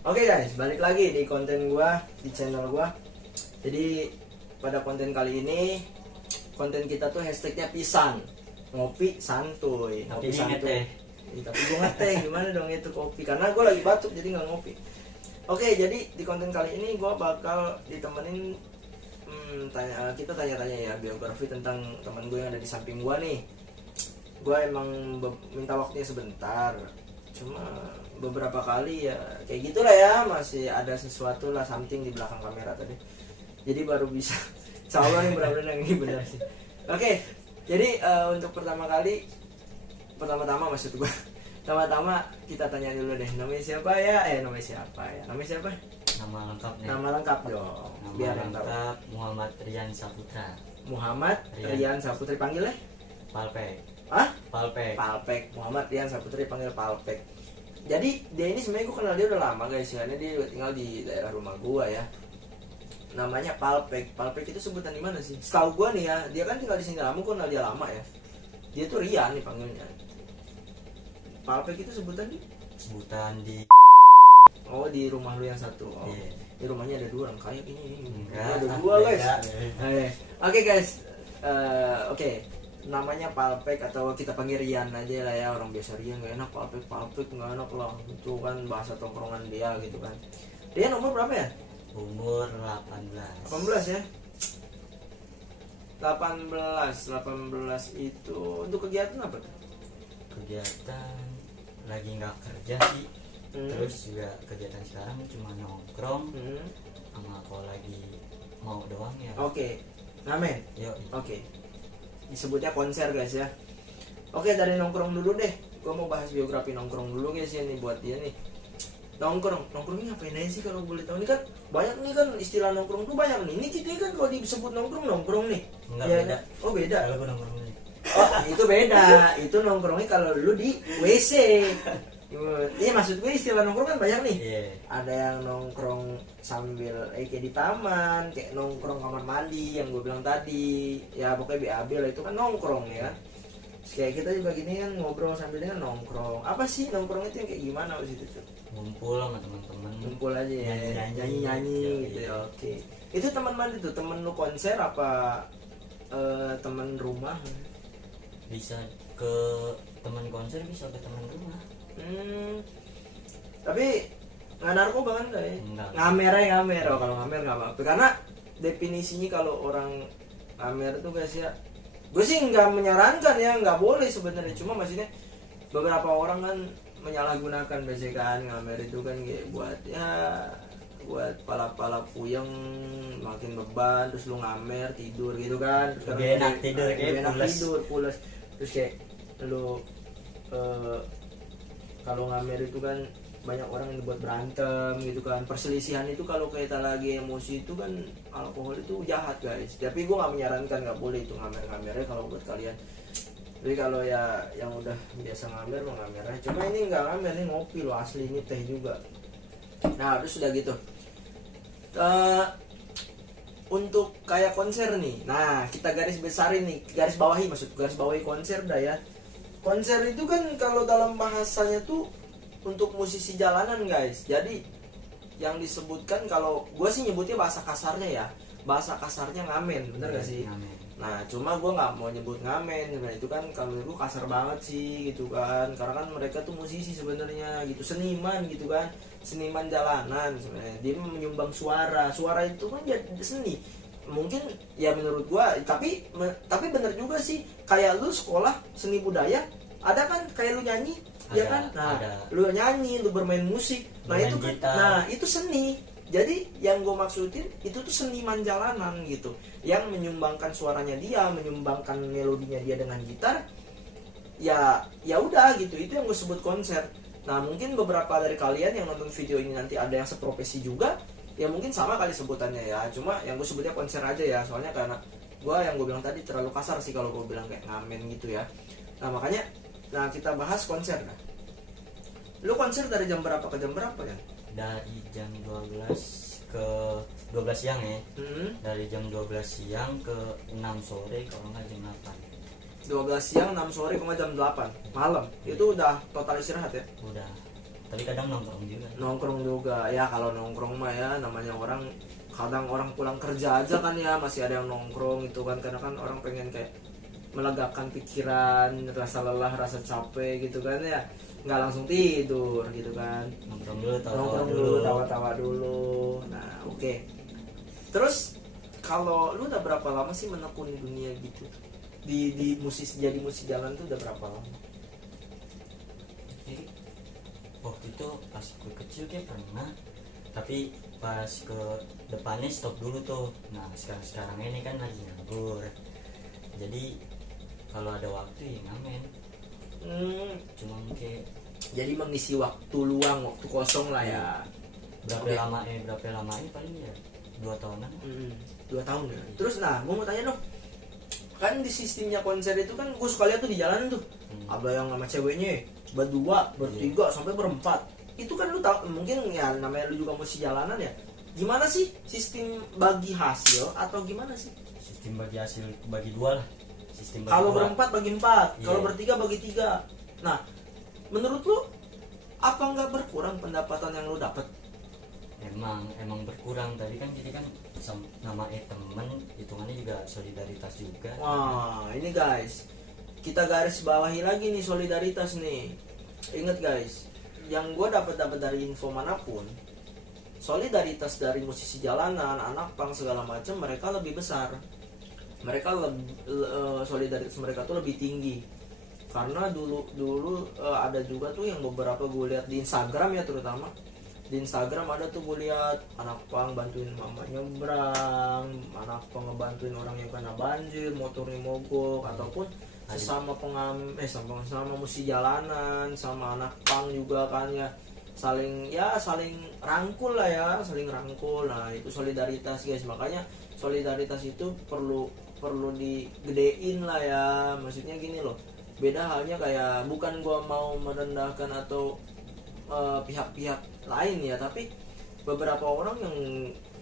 Oke guys, balik lagi di konten gua, di channel gua. Jadi pada konten kali ini, konten kita tuh hashtagnya pisan, ngopi santuy, ngopi Tapi ini santuy. ngeteh. Tapi gua ngeteh, gimana dong itu kopi? Karena gua lagi batuk jadi nggak ngopi. Oke, jadi di konten kali ini gua bakal ditemenin kita tanya-tanya ya biografi tentang teman gue yang ada di samping gua nih. Gua emang minta waktunya sebentar, cuma beberapa kali ya kayak gitulah ya, masih ada sesuatu lah something di belakang kamera tadi, jadi baru bisa insya Allah nih benar-benar yang ini benar sih. Oke, jadi untuk pertama-tama maksud gue pertama-tama kita tanya dulu deh, namanya siapa ya, namanya siapa, Nama lengkapnya. nama lengkap dong, Nama biar yang tahu. lengkap Muhammad Rian Saputra. Muhammad Rian Saputri, panggilnya Palpek. Palpek. Muhammad Rian Saputri, panggil Palpek. Jadi dia ini sebenarnya gue kenal dia udah lama guys ya. Dia tinggal di daerah rumah gue ya. Namanya Palpek. Palpek itu sebutan di mana sih? Setahu gue nih ya, dia kan tinggal di sini lama, gue kenal dia lama ya. Dia tuh Rian nih panggilnya. Palpek itu sebutan di? Sebutan di Oh, di rumah lu yang satu. Oh. Iya. Di rumahnya ada dua, kayak ini. Enggak, Ada dua guys. beda. Oke guys. Oke. Namanya Palpek atau kita panggil Rian aja lah ya, orang biasa Rian nggak enak, Palpek nggak enak lah, itu kan bahasa tongkrongan dia gitu kan. Dia nomor berapa ya? Umur 18. 18 ya. 18 itu untuk kegiatan apa tuh? Kegiatan lagi nggak kerja sih. Terus juga kegiatan sekarang cuma nongkrong sama kalau lagi mau doang ya. Oke. Ngamen. Yuk. Oke. Disebutnya konser guys ya. Oke, dari nongkrong dulu deh. Gue mau bahas biografi nongkrong dulu guys ya nih buat dia nih. Nongkrongnya ngapain aja sih kalau boleh tahu? Ini kan banyak nih kan istilah nongkrong tuh banyak nih. Ini kita kan kalau disebut nongkrong nih. Enggak, Ya, beda. Oh beda. Kalau gue nongkrongnya. Oh itu beda. Itu nongkrongnya kalau lu di WC. Iya maksud gue istilah nongkrong kan banyak nih. Iya. Ada yang nongkrong sambil kayak di taman, kayak nongkrong kamar mandi yang gue bilang tadi. Ya pokoknya BAB lah, itu kan nongkrong ya. Terus kayak kita juga gini kan ngobrol sambil dengan nongkrong. Apa sih nongkrong itu yang kayak gimana sih itu? Ngumpul sama teman-teman. Ngumpul aja ya, Nyanyi-nyanyi. nyanyi Iya, gitu iya. ya. Oke. Itu teman mana tuh? Temen lu konser apa teman rumah? Bisa ke teman konser, bisa ke teman rumah. Tapi nggak narkoba kan enggak ya? Enggak. Ngamer. Oh, kalau ngamer nggak apa-apa. Karena definisinya kalau orang ngamer itu guys ya, gue sih nggak menyarankan ya, nggak boleh sebenarnya. Cuma maksudnya beberapa orang kan menyalahgunakan biasanya kan ngamer itu kan kayak buat pala puyeng, makin beban, terus lu ngamer tidur gitu kan. Terus Lebih enak tidur, kayak lebih enak pules. tidur pules. Terus kayak lu kalau ngamer itu kan banyak orang yang buat berantem gitu kan, perselisihan itu kalau kita lagi emosi itu kan alkohol itu jahat guys. Tapi gue nggak menyarankan, nggak boleh itu ngamernya kalau buat kalian. Jadi kalau ya yang udah biasa ngamer lo ngamer aja. Cuma ini nggak ngamer, ini ngopi lo asli, ini teh juga. Nah terus udah gitu untuk kayak konser nih, nah kita garis besarin nih, garis bawahi konser dah ya. Konser itu kan kalau dalam bahasanya tuh untuk musisi jalanan guys. Jadi yang disebutkan, kalau gue sih nyebutnya bahasa kasarnya ya, bahasa kasarnya ngamen, bener gak sih? Ngamen. Nah cuma gue nggak mau nyebut ngamen, nah, itu kan kalau menurut gue kasar banget sih gitu kan, karena kan mereka tuh musisi sebenarnya gitu, seniman gitu kan, seniman jalanan sebenarnya. Dia menyumbang suara itu kan jadi seni. Mungkin ya menurut gua, tapi bener juga sih, kayak lu sekolah seni budaya ada kan, kayak lu nyanyi ya kan, nah ada. lu nyanyi, lu bermain musik, nah Bermain itu kan gitar. nah itu seni. Jadi yang gue maksudin itu tuh seniman jalanan gitu, yang menyumbangkan suaranya dia, menyumbangkan melodinya dia dengan gitar. Ya udah gitu, itu yang gue sebut konser. Nah mungkin beberapa dari kalian yang nonton video ini nanti ada yang seprofesi juga, ya mungkin sama kali sebutannya ya. Cuma yang gue sebutnya konser aja ya, soalnya karena yang gue bilang tadi terlalu kasar sih kalau gue bilang kayak ngamen gitu ya. Nah makanya, nah kita bahas konser. Nah lu konser dari jam berapa ke jam berapa ya? Dari jam 12 ke 12 siang ya. Dari jam 12 siang ke 6 sore kalau nggak jam 8. 12 siang 6 sore ke jam 8 malam. Itu udah total istirahat ya? Udah. tapi kadang nongkrong juga ya. Kalau nongkrong mah ya namanya orang, kadang orang pulang kerja aja kan ya masih ada yang nongkrong itu kan, karena kan orang pengen kayak melegakan pikiran, rasa lelah, rasa capek gitu kan ya, nggak langsung tidur gitu kan, nongkrong dulu, tawa-tawa dulu. Nah oke. Terus kalau lu udah berapa lama sih menekuni dunia gitu di musisi, jadi musisi jalan tuh udah berapa lama? Jadi waktu itu pas gue kecil kayak pernah, tapi pas ke depannya stop dulu tuh. Nah sekarang ini kan lagi nganggur, jadi kalau ada waktu ya ngamen. Cuma kayak jadi mengisi waktu luang, waktu kosong lah ya. Berapa lama ini paling ya 2 tahunan. 2 tahun ya. Terus nah gue mau tanya dong, kan di sistemnya konser itu kan gue suka lihat tuh di jalanan tuh ada yang sama ceweknya berdua, bertiga, sampai berempat. Itu kan lu tahu mungkin ya, namanya lu juga musisi jalanan ya. Gimana sih sistem bagi hasil atau gimana sih? Sistem bagi hasil bagi 2 lah. Kalau berempat bagi 4, kalau bertiga bagi 3. Nah, menurut lu apa nggak berkurang pendapatan yang lu dapat? Emang berkurang. Tadi kan jadi kan nama temen, hitungannya juga solidaritas juga. Wah, ini guys, kita garis bawahi lagi nih solidaritas nih. Ingat guys, yang gue dapat dari info manapun, solidaritas dari musisi jalanan, anak pang segala macam, mereka lebih besar. Mereka solidaritas mereka tuh lebih tinggi. Karena dulu ada juga tuh yang beberapa gue lihat di Instagram ya, terutama di Instagram ada tuh gue lihat anak pang bantuin mama nyebrang, anak pang ngebantuin orang yang kena banjir, motornya mogok, ataupun sesama sama musisi jalanan, sama anak pang juga kan ya, saling rangkul lah ya, saling rangkul. Nah itu solidaritas guys. Makanya solidaritas itu perlu digedein lah ya. Maksudnya gini loh, beda halnya kayak, bukan gua mau merendahkan atau pihak-pihak lain ya, tapi beberapa orang yang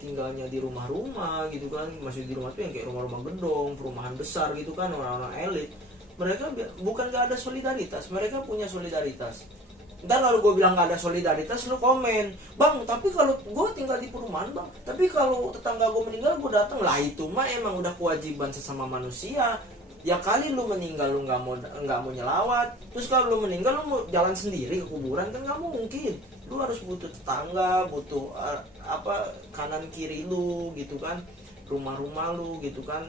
tinggalnya di rumah-rumah gitu kan, masih di rumah tuh yang kayak rumah-rumah gedung, perumahan besar gitu kan, orang-orang elit, mereka bukan gak ada solidaritas, mereka punya solidaritas. Ntar kalau gue bilang gak ada solidaritas, lu komen, bang tapi kalau gue tinggal di perumahan bang, tapi kalau tetangga gue meninggal gue datang. Lah itu mah emang udah kewajiban sesama manusia. Ya kali lu meninggal lu nggak mau nyelawat, terus kalau lu meninggal lu mau jalan sendiri ke kuburan kan nggak mungkin. Lu harus butuh tetangga, butuh kanan kiri lu gitu kan, rumah-rumah lu gitu kan.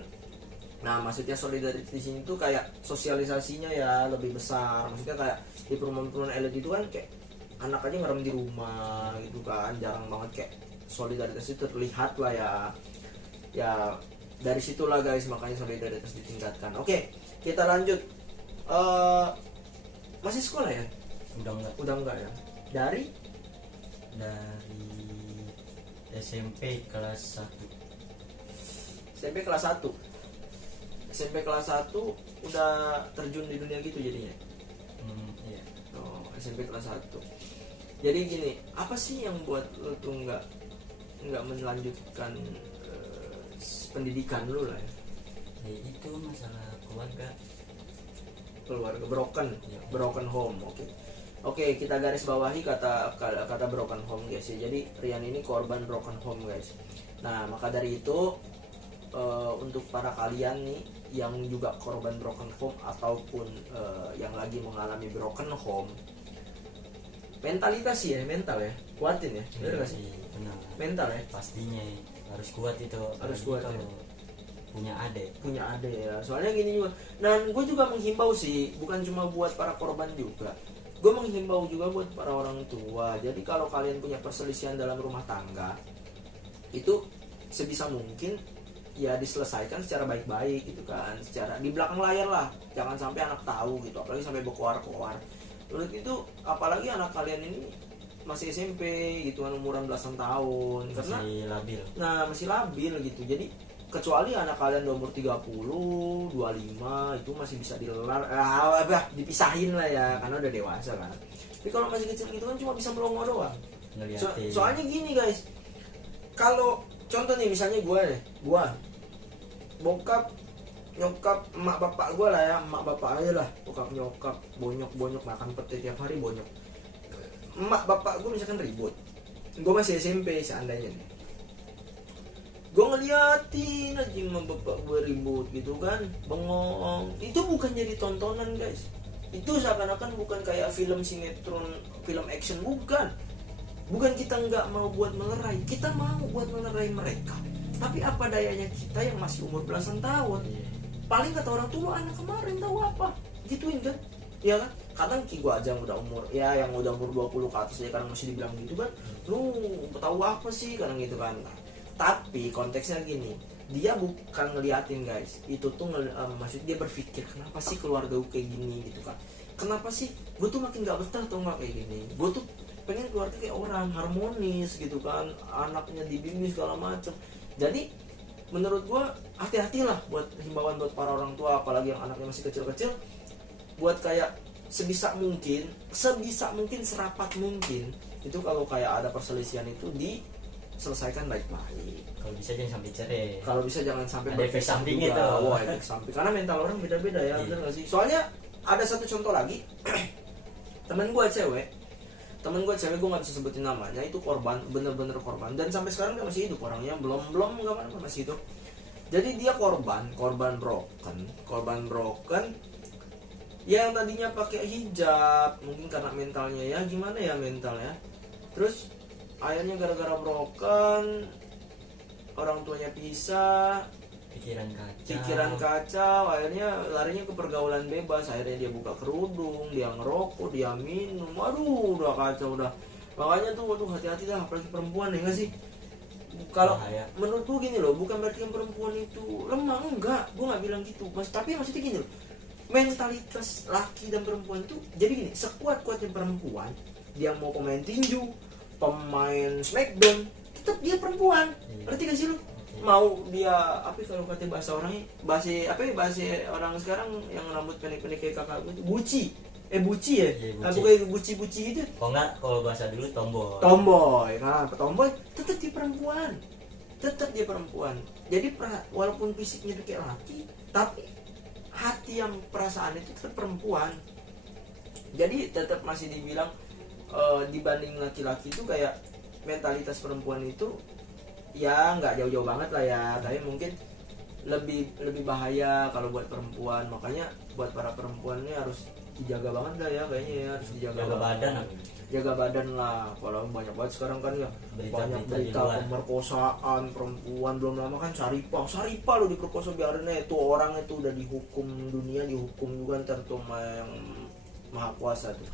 Nah maksudnya solidaritas di sini tuh kayak sosialisasinya ya lebih besar. Maksudnya kayak di perumahan elit itu kan kayak anak aja ngerem di rumah gitu kan, jarang banget kayak solidaritas itu terlihat lah ya. Ya dari situlah guys, makanya solidaritas ditingkatkan. Oke, kita lanjut. Masih sekolah ya? Udah enggak ya? Dari SMP kelas 1. SMP kelas 1. SMP kelas 1 udah terjun di dunia gitu jadinya. Iya. Oh, SMP kelas 1. Jadi gini, apa sih yang buat lu tuh enggak melanjutkan pendidikan lu lah ya? Itu masalah keluarga broken ya. Broken home. Oke, kita garis bawahi kata broken home guys ya. Jadi Rian ini korban broken home guys. Nah maka dari itu untuk para kalian nih yang juga korban broken home ataupun yang lagi mengalami broken home, mentalitas sih ya, mental ya, kuatin ya, bener gak sih? Benar. Mental ya, pastinya harus kuat itu, harus kuat kalau ya. punya adik ya. Soalnya gini juga, dan gue juga menghimbau sih, bukan cuma buat para korban juga, gue menghimbau juga buat para orang tua. Jadi kalau kalian punya perselisihan dalam rumah tangga, itu sebisa mungkin ya diselesaikan secara baik-baik gitu kan, secara di belakang layar lah, jangan sampai anak tahu gitu, apalagi sampai berkoar-koar. Menurut itu apalagi anak kalian ini masih SMP gitu kan, umuran belasan tahun, karena masih labil gitu. Jadi kecuali anak kalian udah umur 30, 25 itu masih bisa dipisahin lah ya, karena udah dewasa kan. Tapi kalau masih kecil gitu kan cuma bisa melongo doang. Soalnya gini guys, kalau contoh nih misalnya gue bokap nyokap emak bapak gue lah ya, emak bapak aja lah, bokap nyokap bonyok makan pete tiap hari bonyok, emak bapak gue misalkan ribut, gue masih SMP seandainya nih, gue ngeliatin aja sama bapak gue ribut gitu kan, bengong, itu bukan jadi tontonan guys, itu seakan-akan bukan kayak film sinetron, film action, bukan kita nggak mau buat melerai, kita mau buat melerai mereka, tapi apa dayanya kita yang masih umur belasan tahun, paling kata orang tua anak kemarin tahu apa, gituin kan, ya kan, kadang gue aja yang udah umur, ya yang udah umur 20 ke atas ya kadang masih dibilang gitu kan, lu tahu apa sih kadang gitu kan. Nah, tapi konteksnya gini, dia bukan ngeliatin guys, itu tuh maksud dia berpikir kenapa sih keluarga gue kayak gini gitu kan, kenapa sih gue tuh makin gak betah atau nggak kayak gini, gue tuh pengen keluarga kayak orang harmonis gitu kan, anaknya dibimbing segala macem. Jadi menurut gue hati-hatilah buat himbauan buat para orang tua, apalagi yang anaknya masih kecil-kecil, buat kayak sebisa mungkin serapat mungkin itu kalau kayak ada perselisihan itu diselesaikan baik-baik. Kalau bisa jangan sampai cerai. Kalau bisa jangan sampai ada efek samping juga. gitu. Wah, efek samping. Karena mental orang beda-beda ya, benar nggak sih? Soalnya ada satu contoh lagi, temen gue cewek gue nggak bisa sebutin namanya, itu korban, bener-bener korban, dan sampai sekarang dia masih hidup orangnya, belum nggak apa-apa, masih hidup. Jadi dia korban broken yang tadinya pakai hijab, mungkin karena mentalnya ya gimana ya mentalnya, terus akhirnya gara-gara broken orang tuanya pisah, pikiran kacau, akhirnya larinya ke pergaulan bebas, akhirnya dia buka kerudung, dia ngerokok, dia minum, aduh udah kacau udah. Makanya tuh waduh hati-hati dah, apalagi perempuan ya nggak sih. Kalau menurut gue gini loh, bukan berarti yang perempuan itu lemah, enggak, gue nggak bilang gitu mas, tapi maksudnya gini loh, mentalitas laki dan perempuan itu jadi gini, sekuat-kuatnya perempuan dia mau pemain tinju, pemain smackdown, tetap dia perempuan, berarti gak sih lu? Mau dia apa kalau kata bahasa orangnya, bahasa orang sekarang yang rambut pendek-pendek kayak kakak gue itu buci ya, bukan buci gitu. Kalau bahasa dulu tomboy, nah tomboy tetap dia perempuan, jadi walaupun fisiknya kayak laki, tapi hati yang perasaan itu tetap perempuan. Jadi tetap masih dibilang dibanding laki-laki itu kayak mentalitas perempuan itu ya nggak jauh-jauh banget lah ya, tapi mungkin lebih bahaya kalau buat perempuan. Makanya buat para perempuan ini harus dijaga banget lah ya, kayaknya ya harus jaga badan lah. Kalau banyak banget sekarang kan ya banyak berita pemerkosaan perempuan, belum lama kan Saripah lo diperkosa, biarin itu orang itu udah dihukum dunia, dihukum juga ntar tuh yang maha kuasa tuh.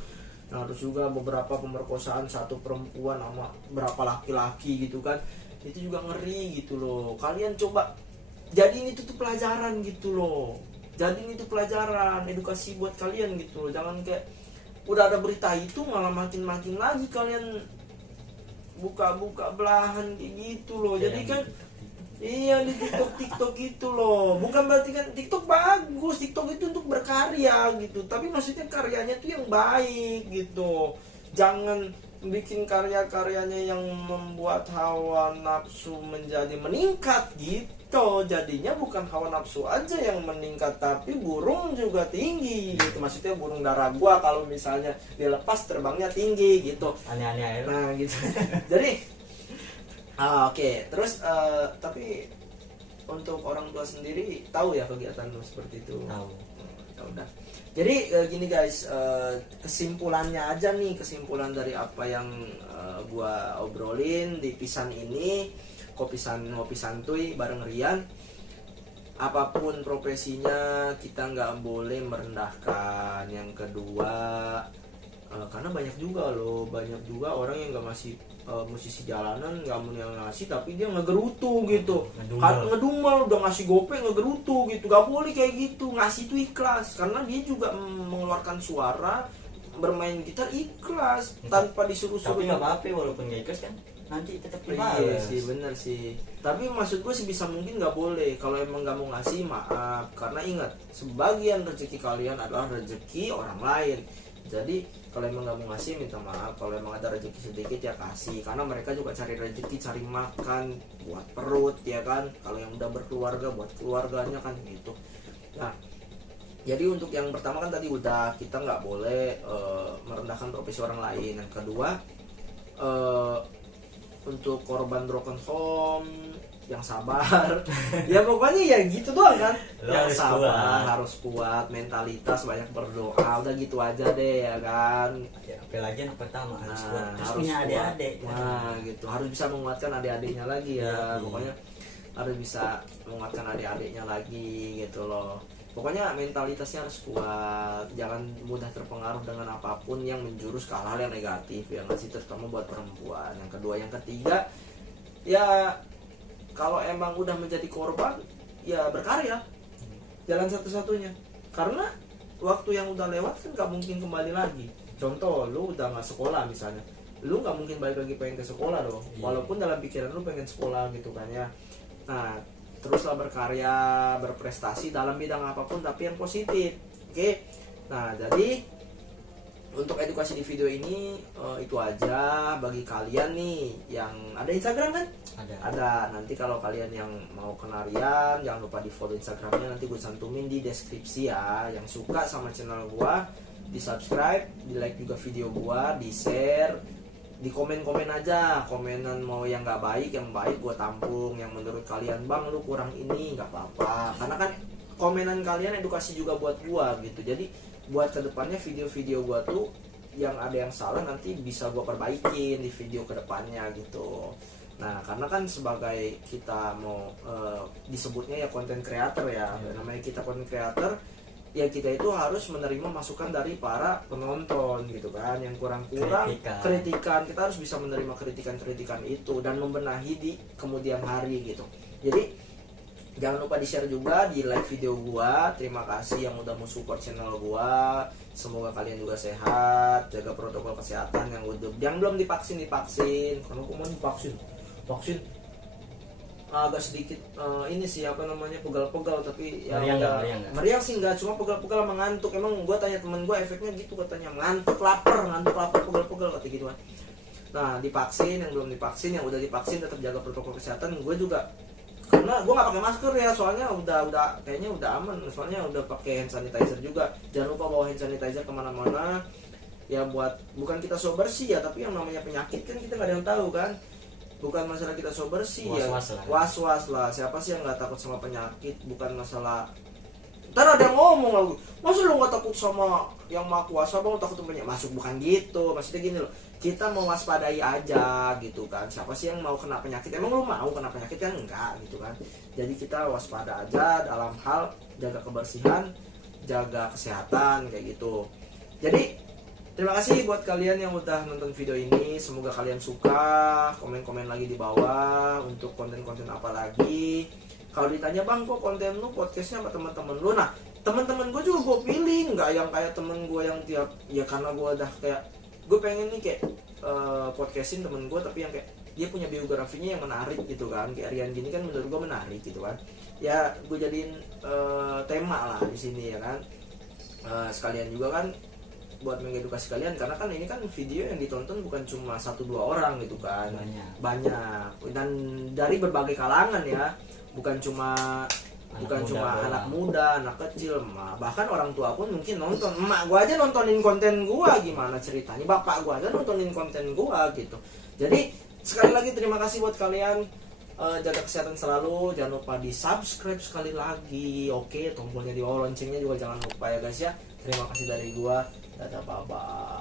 Nah terus juga beberapa pemerkosaan satu perempuan sama berapa laki-laki gitu kan, itu juga ngeri gitu loh. Kalian coba jadiin itu tuh pelajaran gitu loh, jadiin itu pelajaran edukasi buat kalian gitu loh. Jangan kayak udah ada berita itu malah makin lagi kalian buka belahan kayak gitu loh. Jadi kan iya di TikTok itu loh, bukan berarti kan TikTok bagus, TikTok itu untuk berkarya gitu, tapi maksudnya karyanya tuh yang baik gitu. Jangan bikin karya-karyanya yang membuat hawa nafsu menjadi meningkat gitu. Jadinya bukan hawa nafsu aja yang meningkat, tapi burung juga tinggi gitu. Maksudnya burung darah gua kalau misalnya dia lepas terbangnya tinggi gitu. Aneh-aneh. Nah gitu. Jadi oke. Terus tapi untuk orang tua sendiri tahu ya kegiatanmu seperti itu? Tahu. Ya udah. Jadi gini guys, kesimpulan dari apa yang gua obrolin di Pisan ini, ngopi santuy bareng Rian. Apapun profesinya kita nggak boleh merendahkan. Yang kedua, karena banyak juga orang yang nggak ngasih musisi jalanan, nggak mau yang ngasih tapi dia ngegerutu gitu, ngedumel udah ngasih gope ngegerutu gitu. Gak boleh kayak gitu, ngasih itu ikhlas karena dia juga mengeluarkan suara, bermain gitar ikhlas tanpa disuruh-suruh. Tapi nggak apa-apa walaupun nggak ikhlas kan nanti tetap dibalas. Iya sih, bener sih. Tapi maksud gue sebisa mungkin nggak boleh. Kalau emang nggak mau ngasih, maaf. Karena ingat, sebagian rezeki kalian adalah rezeki orang lain. Jadi kalau emang nggak mau ngasih, minta maaf. Kalau emang ada rezeki sedikit ya kasih. Karena mereka juga cari rezeki, cari makan buat perut, ya kan. Kalau yang udah berkeluarga buat keluarganya kan gitu. Nah, Jadi untuk yang pertama kan tadi udah, kita nggak boleh merendahkan profesi orang lain. Yang kedua, untuk korban broken home yang sabar. Ya pokoknya ya gitu doang kan. Lo Yang harus sabar, kuat. harus kuat, mentalitas, banyak berdoa. Udah gitu aja deh ya kan. Ya, apalagi anak pertama harus Nah, kuat, terus harus punya kuat. adik-adik. Nah gitu, harus bisa menguatkan adik-adiknya lagi ya. Iya. Pokoknya harus bisa menguatkan adik-adiknya lagi gitu loh. Pokoknya mentalitasnya harus kuat, jangan mudah terpengaruh dengan apapun yang menjurus ke hal-hal yang negatif ya nggak sih, terutama buat perempuan. Yang kedua, yang ketiga, ya kalau emang udah menjadi korban ya berkarya, jalan satu-satunya. Karena waktu yang udah lewat kan nggak mungkin kembali lagi. Contoh, lu udah nggak sekolah misalnya, lu nggak mungkin balik lagi pengen ke sekolah dong, Iya. walaupun dalam pikiran lu pengen sekolah gitu kan ya. Nah, teruslah berkarya, berprestasi dalam bidang apapun tapi yang positif. Oke. Nah, jadi untuk edukasi di video ini itu aja bagi kalian nih yang ada Instagram kan? Ada. Nanti kalau kalian yang mau kenal Rian, jangan lupa di follow Instagramnya, nanti gue cantumin di deskripsi ya. Yang suka sama channel gua, di subscribe, di like juga video gua, di share, di komen-komen aja. Komenan mau yang nggak baik, yang baik gue tampung. Yang menurut kalian, bang lu kurang ini, nggak apa-apa, karena kan komenan kalian edukasi juga buat gua gitu. Jadi buat kedepannya video-video gua tuh yang ada yang salah nanti bisa gua perbaikin di video kedepannya gitu. Nah, karena kan sebagai kita mau disebutnya ya konten creator ya, namanya kita konten creator, ya kita itu harus menerima masukan dari para penonton gitu kan. Yang kurang-kurang kritikan, kita harus bisa menerima kritikan-kritikan itu dan membenahi di kemudian hari gitu. Jadi jangan lupa di-share juga, di like video gua. Terima kasih yang udah mau support channel gua. Semoga kalian juga sehat, jaga protokol kesehatan. Yang belum divaksin, karena aku mau divaksin. Vaksin agak sedikit ini sih apa namanya, pegal-pegal, tapi ya meriang sih enggak, cuma pegal-pegal mengantuk. Emang gua tanya temen gua efeknya gitu katanya, ngantuk lapar pegal-pegal kata gitu kan. Nah, divaksin, yang belum divaksin, yang udah divaksin tetap jaga protokol kesehatan. Gue juga, karena gue nggak pakai masker ya, soalnya udah kayaknya udah aman, soalnya udah pakai hand sanitizer juga. Jangan lupa bawa hand sanitizer kemana-mana ya, buat bukan kita so bersih ya, tapi yang namanya penyakit kan kita nggak ada yang tahu kan. Bukan masalah kita so bersih ya, was-was lah. Siapa sih yang nggak takut sama penyakit? Bukan masalah ntar ada yang ngomong lagi, masa lu nggak takut sama yang maha kuasa, bang takut penyakit masuk? Bukan gitu, maksudnya gini loh, kita mau waspadai aja gitu kan. Siapa sih yang mau kena penyakit? Emang lu mau kena penyakit? Kan enggak gitu kan. Jadi kita waspada aja dalam hal jaga kebersihan, jaga kesehatan kayak gitu. Jadi terima kasih buat kalian yang udah nonton video ini. Semoga kalian suka. Komen-komen lagi di bawah untuk konten-konten apa lagi. Kalau ditanya, bang kok konten lu podcastnya sama teman-teman lu, nah teman-teman gue juga gue pilih, nggak yang kayak temen gue yang tiap ya, karena gue udah kayak gue pengen nih kayak podcastin temen gue tapi yang kayak dia punya biografinya yang menarik gitu kan. Kayak Rian gini kan menurut gue menarik gitu kan. Ya gue jadiin tema lah di sini ya kan. Sekalian juga kan buat mengedukasi kalian, karena kan ini kan video yang ditonton bukan cuma 1-2 orang gitu kan, banyak dan dari berbagai kalangan ya, bukan cuma anak muda, anak kecil, bahkan orang tua pun mungkin nonton. Emak gua aja nontonin konten gua, gimana ceritanya bapak gua aja nontonin konten gua gitu. Jadi sekali lagi terima kasih buat kalian. Jaga kesehatan selalu, jangan lupa di subscribe sekali lagi, oke, tombolnya di bawah, loncengnya juga jangan lupa ya guys ya. Terima kasih dari gua, dadah, bye bye.